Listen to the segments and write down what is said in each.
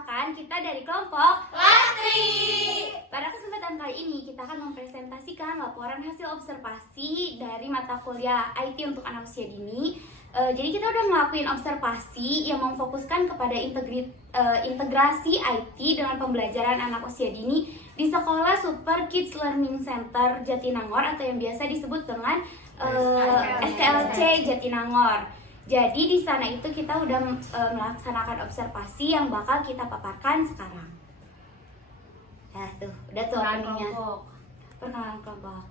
perkenalkan kita dari kelompok Latri. Pada kesempatan kali ini kita akan mempresentasikan laporan hasil observasi dari mata kuliah IT untuk anak usia dini. Jadi kita udah ngelakuin observasi yang memfokuskan kepada integrasi IT dengan pembelajaran anak usia dini di Sekolah Super Kids Learning Center Jatinangor atau yang biasa disebut dengan SKLC Jatinangor. Jadi di sana itu kita udah melaksanakan observasi yang bakal kita paparkan sekarang. Ya tuh, udah tuh openingnya. Perkenalan kelompok.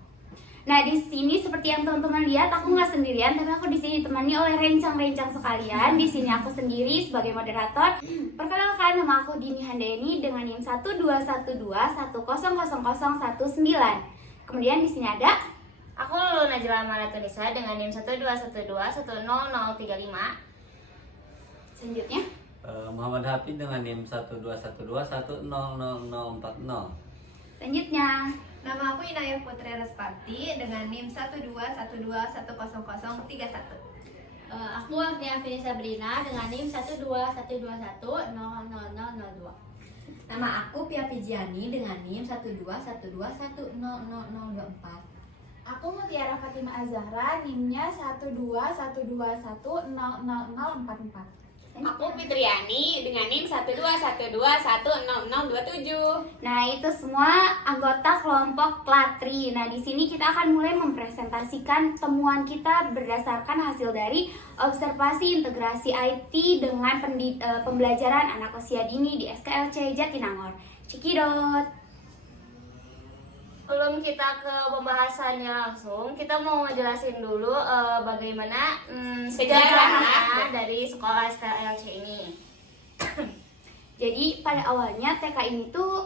Nah di sini seperti yang teman-teman lihat, aku nggak sendirian, tapi aku di sini ditemani oleh rencang-rencang sekalian. Di sini aku sendiri sebagai moderator. Perkenalkan, nama aku Dini Handayani dengan NIM 12121000019. Kemudian di sini ada Aku Lulu Najla Maratunisa dengan NIM 121210035. selanjutnya. Muhammad Hafid dengan NIM 12121000040. Selanjutnya. Nama aku Inayah Putri Respati dengan NIM 121210001. Aku Agnia Fini Sabrina dengan NIM 12121200002. Nama aku Pia Pijiani dengan NIM 12121000024. Aku Mutiara Fatimah Azahra, NIM-nya 12121000044. Aku Fitriani dengan NIM 121210027. Nah, itu semua anggota kelompok Latri. Nah, di sini kita akan mulai mempresentasikan temuan kita berdasarkan hasil dari observasi integrasi IT dengan pembelajaran anak usia dini di SKLC Jatinangor. Cekidot. Sebelum kita ke pembahasannya langsung, kita mau ngejelasin dulu bagaimana sejarahnya dari sekolah SKLC ini. Jadi pada awalnya TK ini tuh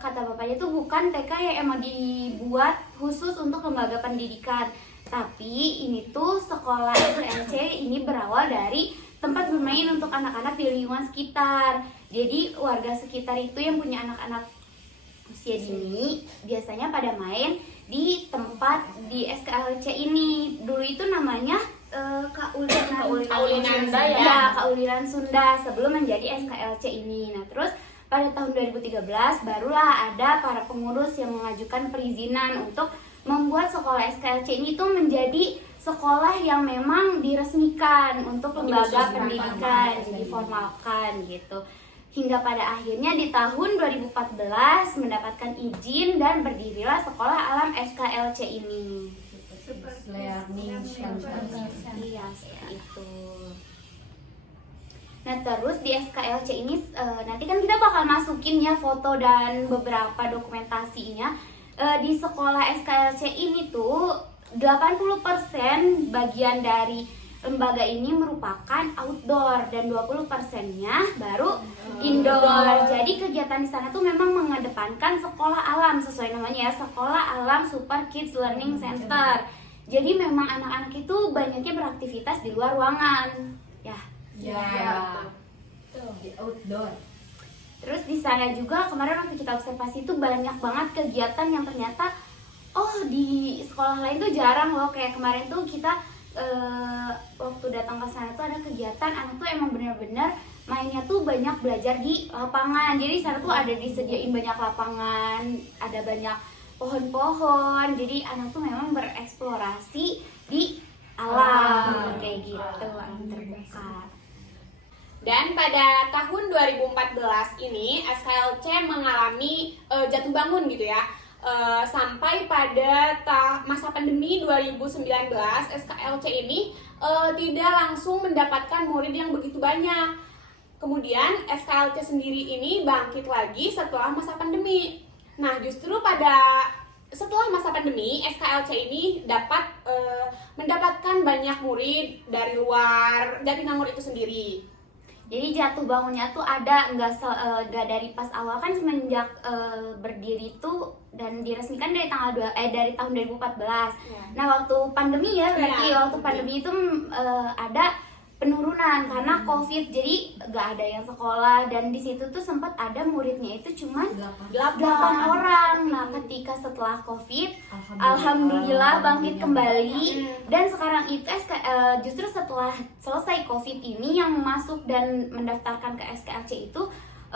kata bapaknya tuh bukan TK yang emang dibuat khusus untuk lembaga pendidikan, tapi ini tuh sekolah SKLC ini berawal dari tempat bermain untuk anak-anak di lingkungan sekitar. Jadi warga sekitar itu yang punya anak-anak usia dini biasanya pada main di tempat di SKLC ini. Dulu itu namanya Kaulinanda ya. Ya, Kaulinan Sunda sebelum menjadi SKLC ini. Nah, terus pada tahun 2013 barulah ada para pengurus yang mengajukan perizinan untuk membuat sekolah SKLC ini tuh menjadi sekolah yang memang diresmikan untuk lembaga pendidikan, diformalkan gitu. Hingga pada akhirnya di tahun 2014 mendapatkan izin dan berdirilah Sekolah Alam SKLC ini. Learning Center. Iya, seperti itu. Nah, terus di SKLC ini nanti kan kita bakal masukin ya foto dan beberapa dokumentasinya. Di sekolah SKLC ini tuh 80% bagian dari lembaga ini merupakan outdoor dan 20%-nya baru indoor. Jadi kegiatan di sana tuh memang mengedepankan sekolah alam sesuai namanya ya, Sekolah Alam Super Kids Learning Center. Jadi memang anak-anak itu banyaknya beraktivitas di luar ruangan. Ya. Di outdoor. Terus di sana juga kemarin waktu kita observasi itu banyak banget kegiatan yang ternyata di sekolah lain tuh jarang loh. Kayak kemarin tuh kita waktu datang ke sana tuh ada kegiatan anak tuh emang bener-bener mainnya tuh banyak belajar di lapangan. Jadi sana tuh ada disediain banyak lapangan, ada banyak pohon-pohon. Jadi anak tuh memang bereksplorasi di alam kayak gitu, alam terbuka. Dan pada tahun 2014 ini SKLC mengalami jatuh bangun gitu ya. Sampai pada masa pandemi 2019 SKLC ini tidak langsung mendapatkan murid yang begitu banyak. Kemudian SKLC sendiri ini bangkit lagi setelah masa pandemi. Nah, justru setelah masa pandemi SKLC ini dapat mendapatkan banyak murid dari luar Jatinangor itu sendiri. Jadi jatuh bangunnya tuh ada nggak dari pas awal kan semenjak berdiri tuh dan diresmikan dari dari tahun 2014. Ya. Nah waktu pandemi ya berarti waktu pandemi itu ada penurunan karena COVID, jadi nggak ada yang sekolah dan di situ tuh sempat ada muridnya itu cuma 8 orang. Nah ketika setelah COVID, alhamdulillah bangkit kembali dan sekarang itu justru setelah selesai COVID ini yang masuk dan mendaftarkan ke SKLC itu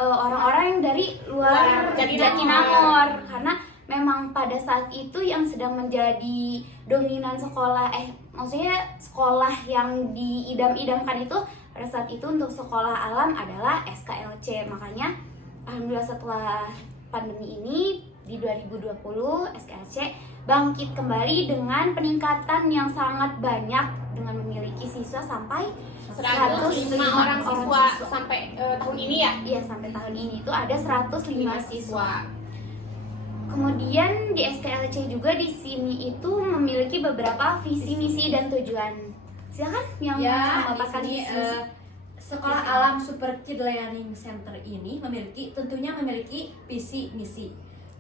orang-orang yang dari luar Luar Jatinangor. Jatinangor, karena memang pada saat itu yang sedang menjadi dominan sekolah, maksudnya sekolah yang diidam-idamkan itu pada saat itu untuk sekolah alam adalah SKLC. Makanya alhamdulillah setelah pandemi ini di 2020 SKLC bangkit kembali dengan peningkatan yang sangat banyak dengan memiliki siswa sampai 105 orang siswa sampai tahun ini ya. Iya, sampai tahun ini itu ada 105 siswa. Kemudian di SKLC juga di sini itu memiliki beberapa visi misi dan tujuan. Silakan yang Ya, di memaparkan sini visi misi. Sekolah Alam Super Kid Learning Center ini tentunya memiliki visi misi.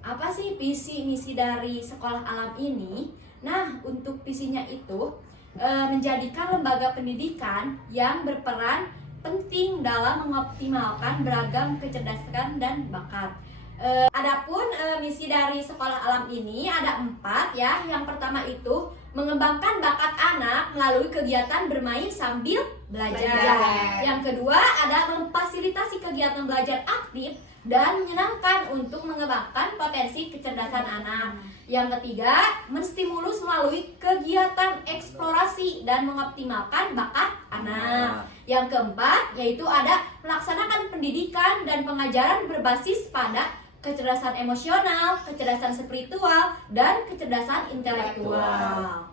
Apa sih visi misi dari sekolah alam ini? Nah, untuk visinya itu menjadikan lembaga pendidikan yang berperan penting dalam mengoptimalkan beragam kecerdasan dan bakat. Adapun misi dari sekolah alam ini ada 4 ya. Yang pertama itu mengembangkan bakat anak melalui kegiatan bermain sambil belajar. Yang kedua ada memfasilitasi kegiatan belajar aktif dan menyenangkan untuk mengembangkan potensi kecerdasan anak. Yang ketiga, menstimulus melalui kegiatan eksplorasi dan mengoptimalkan bakat anak. Yang keempat, yaitu ada melaksanakan pendidikan dan pengajaran berbasis pada kecerdasan emosional, kecerdasan spiritual, dan kecerdasan intelektual.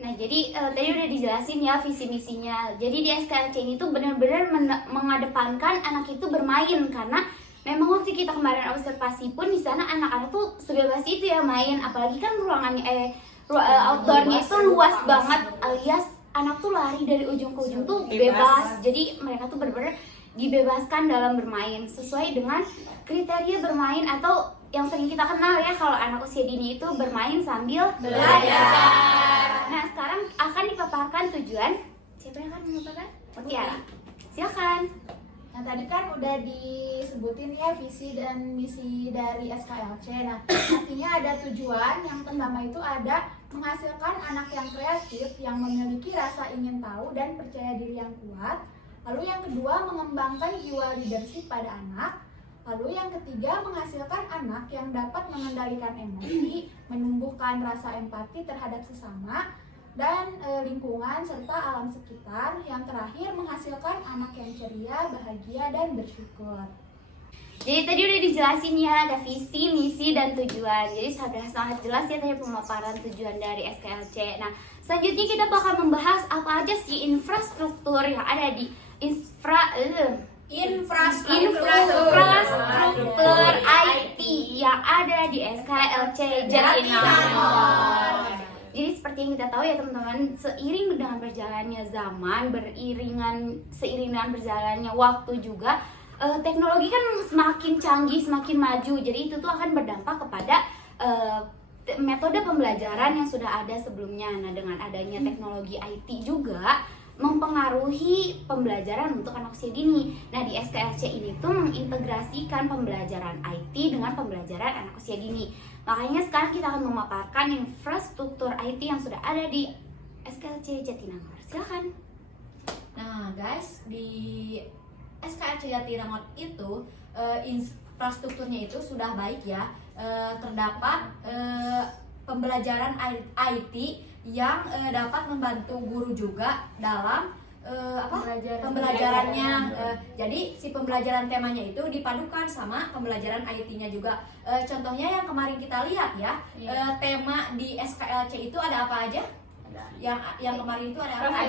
Nah, jadi tadi udah dijelasin ya visi misinya. Jadi di SKLC ini tuh benar-benar mengedepankan anak itu bermain, karena memang waktu kita kemarin observasi pun di sana anak-anak tuh sebebas itu ya main, apalagi kan ruangannya outdoornya itu luas banget, alias anak tuh lari dari ujung ke ujung tuh bebas. Jadi mereka tuh benar-benar dibebaskan dalam bermain sesuai dengan kriteria bermain atau yang sering kita kenal ya kalau anak usia dini itu bermain sambil belajar. Nah, sekarang akan dipaparkan tujuan. Siapa yang akan memaparkan? Tiara. Silakan. Nah, tadi kan udah disebutin ya visi dan misi dari SKLC. Nah, artinya ada tujuan. Yang pertama itu ada menghasilkan anak yang kreatif, yang memiliki rasa ingin tahu dan percaya diri yang kuat. Lalu yang kedua, mengembangkan jiwa leadership pada anak. Lalu yang ketiga, menghasilkan anak yang dapat mengendalikan emosi, menumbuhkan rasa empati terhadap sesama dan lingkungan serta alam sekitar. Yang terakhir, menghasilkan anak yang ceria, bahagia, dan bersyukur. Jadi tadi udah dijelasin ya, ada visi, misi, dan tujuan. Jadi sudah sangat jelas ya tadi pemaparan tujuan dari SKLC. Nah, selanjutnya kita bakal membahas apa aja sih infrastruktur yang ada di infrastruktur IT yang ada di SKLC Jatinangor. Jadi seperti yang kita tahu ya teman-teman, seiring dengan berjalannya zaman, seiring dengan berjalannya waktu juga, teknologi kan semakin canggih, semakin maju. Jadi itu tuh akan berdampak kepada metode pembelajaran yang sudah ada sebelumnya. Nah, dengan adanya teknologi IT juga mempengaruhi pembelajaran untuk anak usia dini. Nah, di SKLC ini tuh mengintegrasikan pembelajaran IT dengan pembelajaran anak usia dini. Makanya sekarang kita akan memaparkan infrastruktur IT yang sudah ada di SKLC Jatinangor. Silakan. Nah, guys, di SKLC Jatinangor itu infrastrukturnya itu sudah baik ya. Terdapat pembelajaran IT yang dapat membantu guru juga dalam pembelajarannya. Jadi si pembelajaran temanya itu dipadukan sama pembelajaran IT-nya juga. Contohnya yang kemarin kita lihat ya, tema di SKLC itu ada apa aja? Yang kemarin itu ada apa?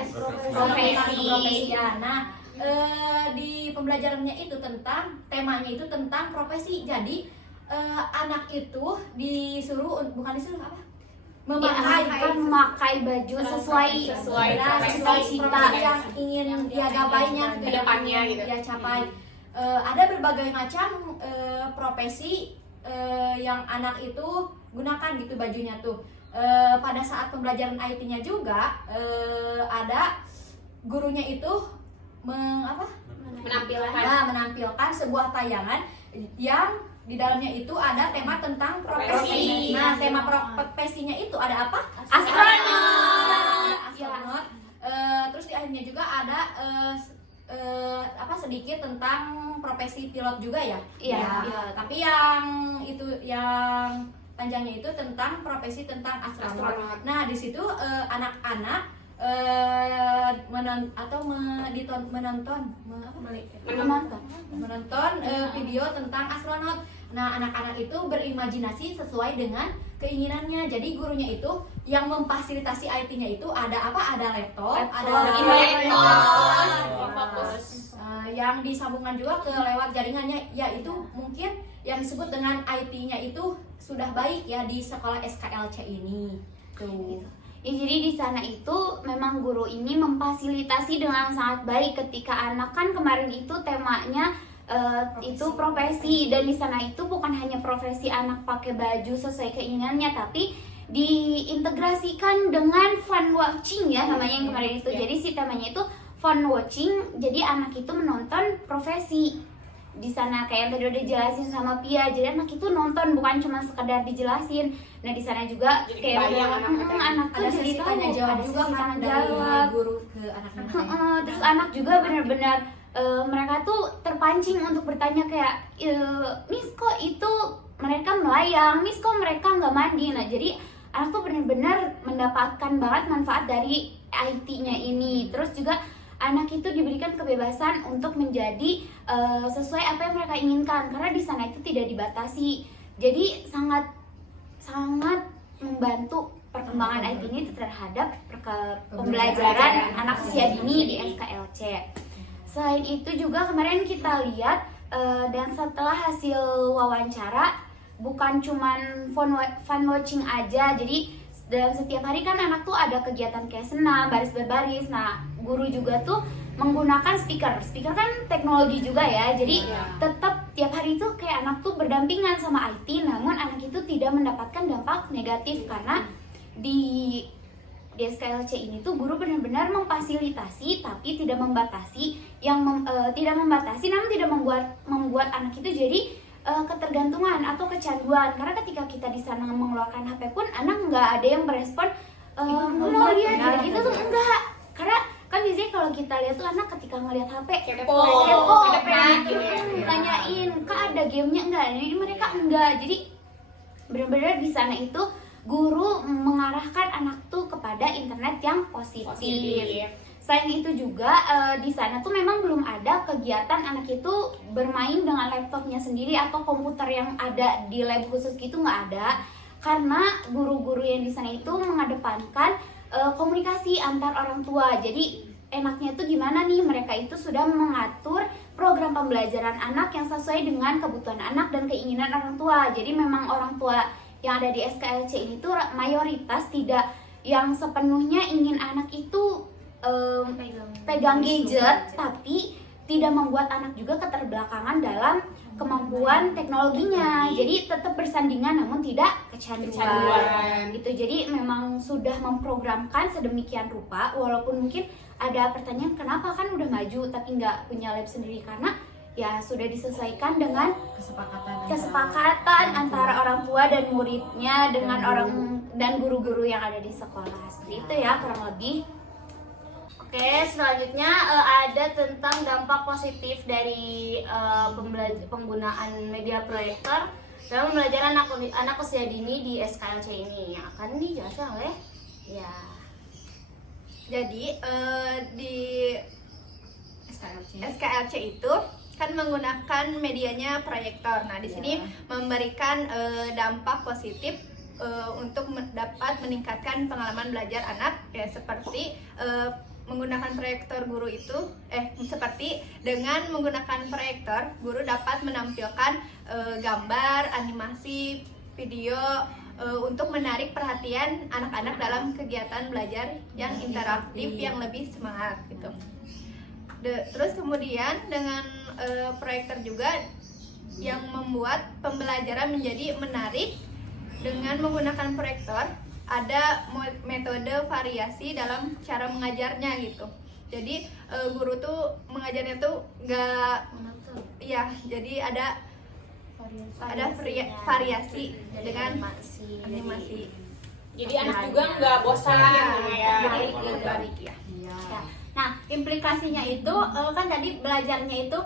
Profesi. Ya. Nah, di pembelajarannya itu temanya itu tentang profesi. Jadi anak itu disuruh apa? Memakai baju sesuai cita yang ingin dia gapainya ke depannya gitu. Dia capai. Ada berbagai macam profesi yang anak itu gunakan gitu bajunya tuh. Pada saat pembelajaran IT-nya juga ada gurunya itu menampilkan sebuah tayangan yang di dalamnya itu ada tema tentang profesi. Nah, tema profesinya itu ada apa? Astronot. Terus di akhirnya juga ada sedikit tentang profesi pilot juga ya. Iya, Ya, pilot. tapi yang panjangnya itu tentang profesi tentang astronot. Astronot. Nah, di situ anak-anak menonton video tentang astronot. Nah, anak-anak itu berimajinasi sesuai dengan keinginannya. Jadi gurunya itu yang memfasilitasi IT-nya itu ada apa? Ada laptop, ada fokus. yang disambungkan juga ke lewat jaringannya, yaitu mungkin yang disebut dengan IT-nya itu sudah baik ya di sekolah SKLC ini. Tuh. Ya, jadi di sana itu memang guru ini memfasilitasi dengan sangat baik ketika anak kan kemarin itu temanya itu profesi, dan di sana itu bukan hanya profesi anak pakai baju sesuai keinginannya, tapi diintegrasikan dengan fun watching ya namanya yang kemarin itu. Jadi si temanya itu fun watching, jadi anak itu menonton profesi di sana kayak yang tadi udah dijelasin sama Pia. Jadi anak itu nonton, bukan cuma sekedar dijelasin. Nah di sana juga Jadi kayak kebayang udah anak tuh Ada jadi sesi tahu, tanya jawab ada juga sesi kan tanya dari jawab. guru ke anak-anak. Terus anak juga benar-benar mereka tuh terpancing untuk bertanya kayak, Miss kok itu mereka melayang, Miss kok mereka nggak mandi. Nah jadi anak tuh benar-benar mendapatkan banget manfaat dari IT-nya ini. Terus juga anak itu diberikan kebebasan untuk menjadi sesuai apa yang mereka inginkan, karena di sana itu tidak dibatasi. Jadi sangat membantu perkembangan IT ini terhadap pembelajaran anak usia dini di SKLC. Selain itu juga kemarin kita lihat dan setelah hasil wawancara bukan cuman fun watching aja. Jadi dalam setiap hari kan anak tuh ada kegiatan kayak senam, baris berbaris. Nah, guru juga tuh menggunakan speaker kan teknologi juga ya. Jadi tetap tiap hari itu kayak anak tuh berdampingan sama IT, namun anak itu tidak mendapatkan dampak negatif karena di SKLC ini tuh guru benar-benar memfasilitasi tapi tidak membatasi, tidak membatasi namun tidak membuat anak itu jadi ketergantungan atau kecanduan. Karena ketika kita di sana mengeluarkan HP pun anak nggak ada yang merespon mau lihat gitu tuh enggak. Karena kan biasanya kalau kita lihat tuh anak ketika ngelihat HP Kepo, tanyain kak ada gamenya enggak. Jadi mereka enggak. Jadi benar-benar di sana itu guru mengarahkan anak tuh kepada internet yang positif. Selain itu juga di sana tuh memang belum ada kegiatan anak itu bermain dengan laptopnya sendiri atau komputer yang ada di lab khusus gitu, nggak ada. Karena guru-guru yang di sana itu mengedepankan komunikasi antar orang tua. Jadi enaknya tuh gimana nih, mereka itu sudah mengatur program pembelajaran anak yang sesuai dengan kebutuhan anak dan keinginan orang tua. Jadi memang orang tua yang ada di SKLC ini tuh mayoritas tidak yang sepenuhnya ingin anak itu pegang gadget, tapi tidak membuat anak juga keterbelakangan dalam kemampuan teknologinya. Jadi tetap bersandingan namun tidak kecanduan. Gitu. Jadi memang sudah memprogramkan sedemikian rupa, walaupun mungkin ada pertanyaan kenapa kan udah maju tapi nggak punya lab sendiri, karena ya sudah disesuaikan dengan kesepakatan antara orang tua dan muridnya dengan dan guru-guru yang ada di sekolah. Seperti itu ya kurang lebih. Oke, selanjutnya ada tentang dampak positif dari penggunaan media proyektor dalam pembelajaran anak usia dini di SKLC ini, yang akan dijelaskan oleh Jadi di SKLC itu kan menggunakan medianya proyektor. Nah, di sini memberikan dampak positif untuk dapat meningkatkan pengalaman belajar anak, ya seperti menggunakan proyektor guru itu seperti dengan menggunakan proyektor guru dapat menampilkan gambar, animasi, video untuk menarik perhatian anak-anak dalam kegiatan belajar yang interaktif yang lebih semangat gitu. Terus kemudian dengan proyektor juga yang membuat pembelajaran menjadi menarik. Dengan menggunakan proyektor ada metode variasi dalam cara mengajarnya gitu. Jadi guru tuh mengajarnya tuh nggak, ya jadi ada variasi dengan animasi. Jadi anak juga nggak bosan ya. Menarik ya. Nah Nah, implikasinya itu kan tadi belajarnya itu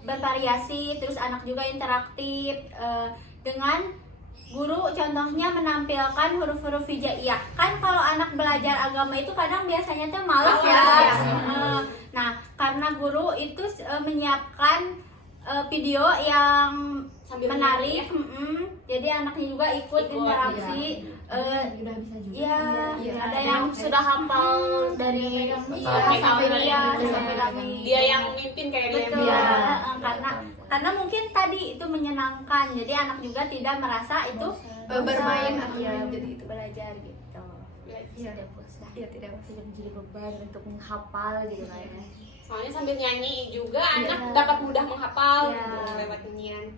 bervariasi, terus anak juga interaktif dengan guru, contohnya menampilkan huruf-huruf hijaiyah. Kan kalau anak belajar agama itu kadang biasanya tuh malas ya. Nah, karena guru itu menyiapkan video yang Sambil menarik, menyanyi jadi anaknya juga ikut interaksi. Udah bisa juga. Ya, ada yang yang sudah hafal dari sampai dia Dia yang mimpin kayak dia betul. yang Karena mungkin tadi itu menyenangkan, jadi anak juga tidak merasa itu bermain bosan. atau Iya, jadi itu belajar gitu. tidak bosan. ya tidak Tidak menjadi beban untuk menghafal gitu kan ya. Soalnya sambil nyanyi juga anak Iya. dapat mudah menghafal Iya. gitu, lewat nyanyian.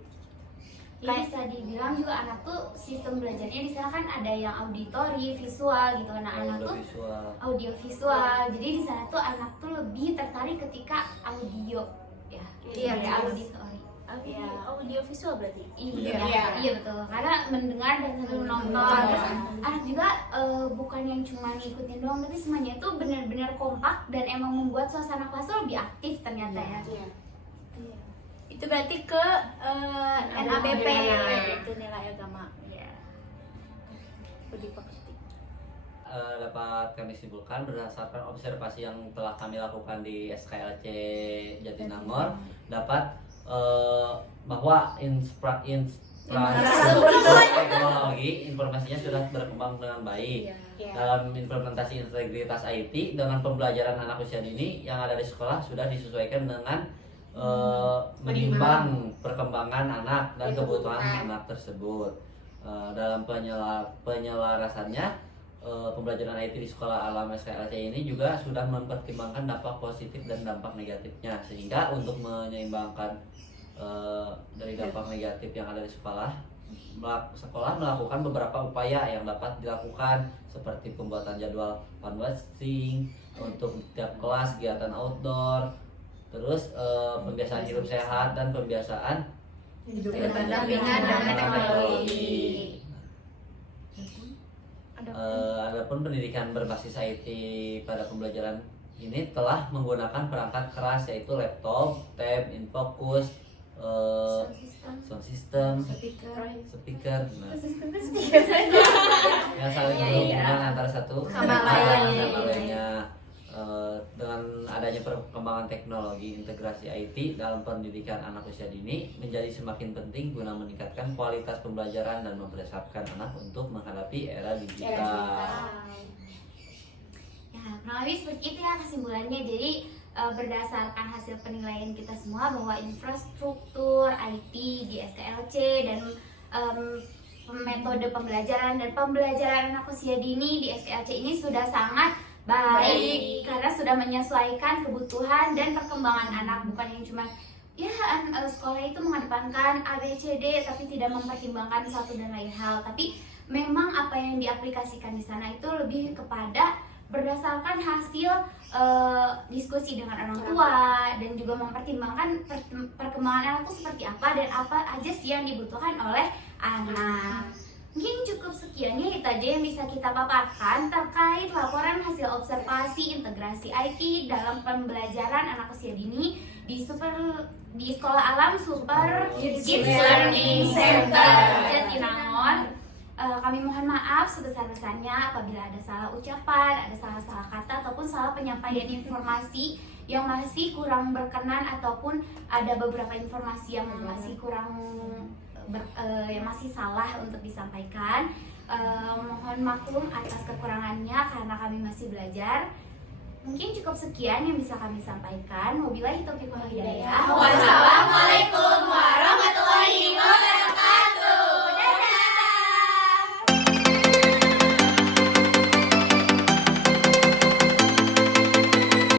Jadi bisa dibilang juga anak tuh sistem belajarnya di sana kan ada yang auditori, visual gitu. Nah, anak tuh Visual. audio visual. Jadi di sana tuh anak tuh lebih tertarik ketika audio ya. Iya, Dari jelas. auditori. Ya, audio visual berarti. Iya, Iya. iya betul. Karena mendengar dan sambil menonton. Terus anak juga bukan yang cuma ngikutin doang, tapi semuanya itu benar-benar kompak dan emang membuat suasana kelas tuh lebih aktif ternyata ya. Iya. Itu berarti ke NABP itu nilai agama. Iya. Lebih positif. Dapat kami simpulkan berdasarkan observasi yang telah kami lakukan di SKLC Jatinangor dapat bahwa teknologi informasinya sudah berkembang dengan baik. Iya. Dalam implementasi integritas IT dengan pembelajaran anak usia dini yang ada di sekolah sudah disesuaikan dengan menimbang perkembangan anak dan kebutuhan anak tersebut. Dalam penyelarasannya pembelajaran IT di sekolah alam SKLC ini juga sudah mempertimbangkan dampak positif dan dampak negatifnya, sehingga untuk menyeimbangkan dari dampak negatif yang ada di sekolah melakukan beberapa upaya yang dapat dilakukan seperti pembuatan jadwal canvassing untuk tiap kelas, kegiatan outdoor, terus pembiasaan hidup sehat dan pembiasaan berdampingan dengan teknologi. Adapun pendidikan berbasis IT pada pembelajaran ini telah menggunakan perangkat keras yaitu laptop, tab, infocus, sound system, speaker, nah, yang saling berhubungan antara satu Sama lainnya. Dengan adanya perkembangan teknologi integrasi IT dalam pendidikan anak usia dini menjadi semakin penting guna meningkatkan kualitas pembelajaran dan mempersiapkan anak untuk menghadapi era digital. Ya, kurang lebih seperti itu ya kesimpulannya. Jadi berdasarkan hasil penilaian kita semua bahwa infrastruktur IT di SKLC dan metode pembelajaran dan pembelajaran anak usia dini di SKLC ini sudah sangat baik karena sudah menyesuaikan kebutuhan dan perkembangan anak, bukan yang cuma ya sekolah itu mengedepankan ABCD tapi tidak mempertimbangkan satu dan lain hal, tapi memang apa yang diaplikasikan di sana itu lebih kepada berdasarkan hasil diskusi dengan orang tua dan juga mempertimbangkan perkembangan anak itu seperti apa dan apa aja sih yang dibutuhkan oleh anak. Mungkin cukup sekian ya, itu aja yang bisa kita paparkan terkait laporan hasil observasi integrasi IT dalam pembelajaran anak usia dini di Sekolah Alam Super Kids Learning Center Jatinangor. Kami mohon maaf sebesar-besarnya apabila ada salah ucapan, ada salah-salah kata ataupun salah penyampaian informasi yang masih kurang berkenan ataupun ada beberapa informasi yang masih kurang yang masih salah untuk disampaikan. Mohon maklum atas kekurangannya karena kami masih belajar. Mungkin cukup sekian yang bisa kami sampaikan. Wabillahi taufiq wal hidayah.